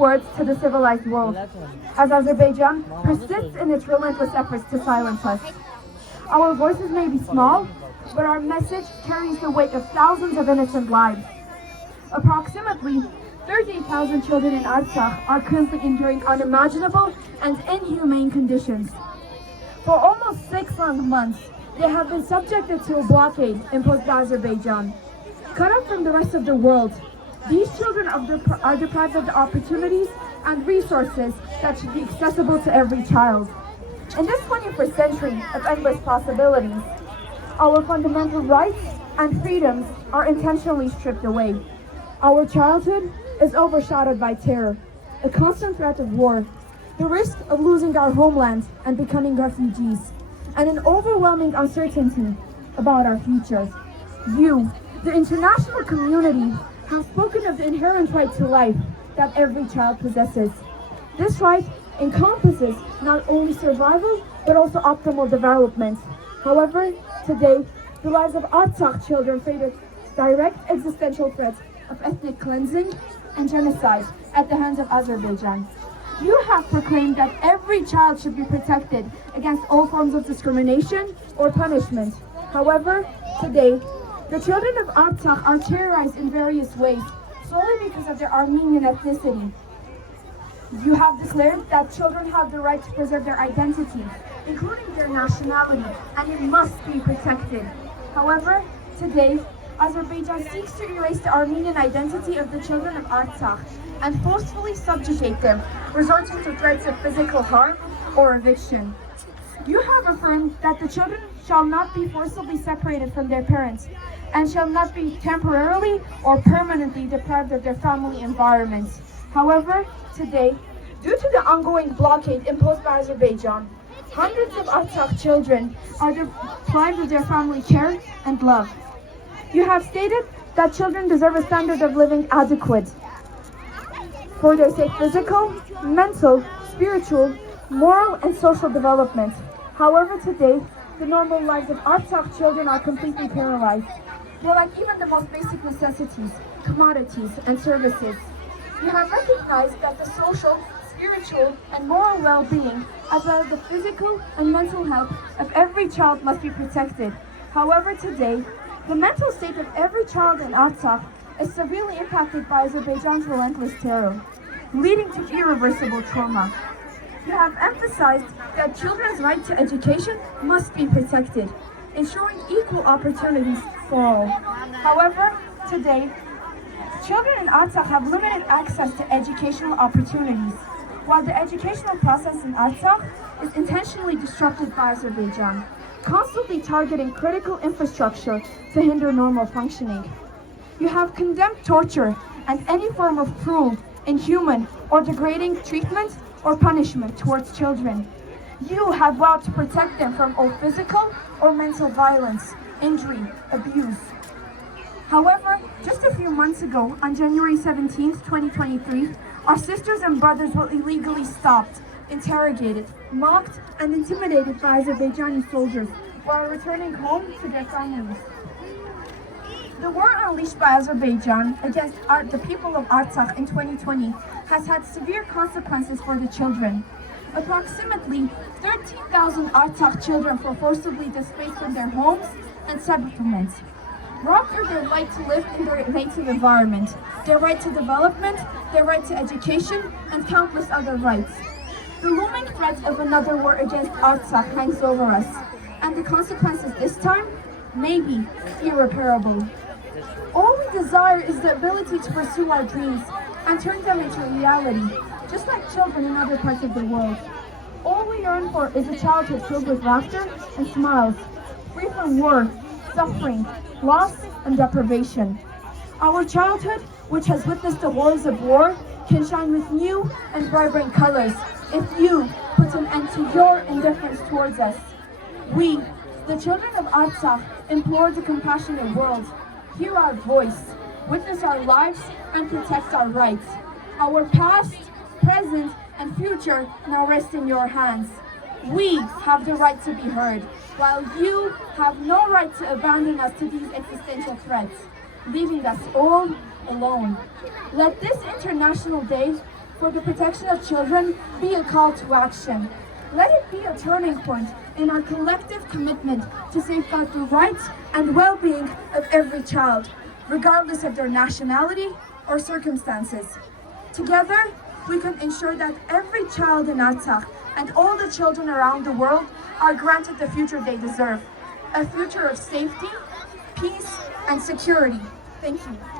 words to the civilized world, as Azerbaijan persists in its relentless efforts to silence us. Our voices may be small, but our message carries the weight of thousands of innocent lives. Approximately 30,000 children in Artsakh are currently enduring unimaginable and inhumane conditions. For almost 6 long months, they have been subjected to a blockade imposed by Azerbaijan. Cut off from the rest of the world, these children are deprived of the opportunities and resources that should be accessible to every child. In this 21st century of endless possibilities, our fundamental rights and freedoms are intentionally stripped away. Our childhood is overshadowed by terror, a constant threat of war, the risk of losing our homeland and becoming refugees, and an overwhelming uncertainty about our futures. You, the international community, have spoken of the inherent right to life that every child possesses. This right encompasses not only survival, but also optimal development. However, today, the lives of Artsakh children face direct existential threats of ethnic cleansing and genocide at the hands of Azerbaijan. You have proclaimed that every child should be protected against all forms of discrimination or punishment. However, today, the children of Artsakh are terrorized in various ways, solely because of their Armenian ethnicity. You have declared that children have the right to preserve their identity, including their nationality, and it must be protected. However, today, Azerbaijan seeks to erase the Armenian identity of the children of Artsakh and forcefully subjugate them, resorting to threats of physical harm or eviction. You have affirmed that the children shall not be forcibly separated from their parents and shall not be temporarily or permanently deprived of their family environments. However, today, due to the ongoing blockade imposed by Azerbaijan, hundreds of Artsakh children are deprived of their family care and love. You have stated that children deserve a standard of living adequate for their safe physical, mental, spiritual, moral, and social development. However, today, the normal lives of Artsakh children are completely paralyzed. They lack even the most basic necessities, commodities, and services. You have recognized that the social, spiritual, and moral well-being, as well as the physical and mental health of every child must be protected. However, today, the mental state of every child in Artsakh is severely impacted by Azerbaijan's relentless terror, leading to irreversible trauma. You have emphasized that children's right to education must be protected, ensuring equal opportunities for all. However, today, children in Artsakh have limited access to educational opportunities, while the educational process in Artsakh is intentionally disrupted by Azerbaijan, constantly targeting critical infrastructure to hinder normal functioning. You have condemned torture and any form of cruel, inhuman, or degrading treatment or punishment towards children. You have vowed to protect them from all physical or mental violence, injury, abuse. However, just a few months ago, on January 17, 2023, our sisters and brothers were illegally stopped, interrogated, mocked, and intimidated by Azerbaijani soldiers while returning home to their families. The war unleashed by Azerbaijan against the people of Artsakh in 2020 has had severe consequences for the children. Approximately 13,000 Artsakh children were forcibly displaced from their homes and settlements, robbed of their right to live in their native environment, their right to development, their right to education, and countless other rights. The looming threat of another war against Artsakh hangs over us, and the consequences this time may be irreparable. All we desire is the ability to pursue our dreams and turn them into reality, just like children in other parts of the world. All we yearn for is a childhood filled with laughter and smiles, free from war, suffering, loss, and deprivation. Our childhood, which has witnessed the horrors of war, can shine with new and vibrant colors if you put an end to your indifference towards us. We, the children of Artsakh, implore the compassionate world. Hear our voice, witness our lives, and protect our rights. Our past, present, and future now rest in your hands. We have the right to be heard, while you have no right to abandon us to these existential threats, leaving us all alone. Let this International Day for the protection of children be a call to action. Let it be a turning point in our collective commitment to safeguard the rights and well-being of every child, regardless of their nationality or circumstances. Together, we can ensure that every child in Artsakh and all the children around the world are granted the future they deserve, a future of safety, peace, and security. Thank you.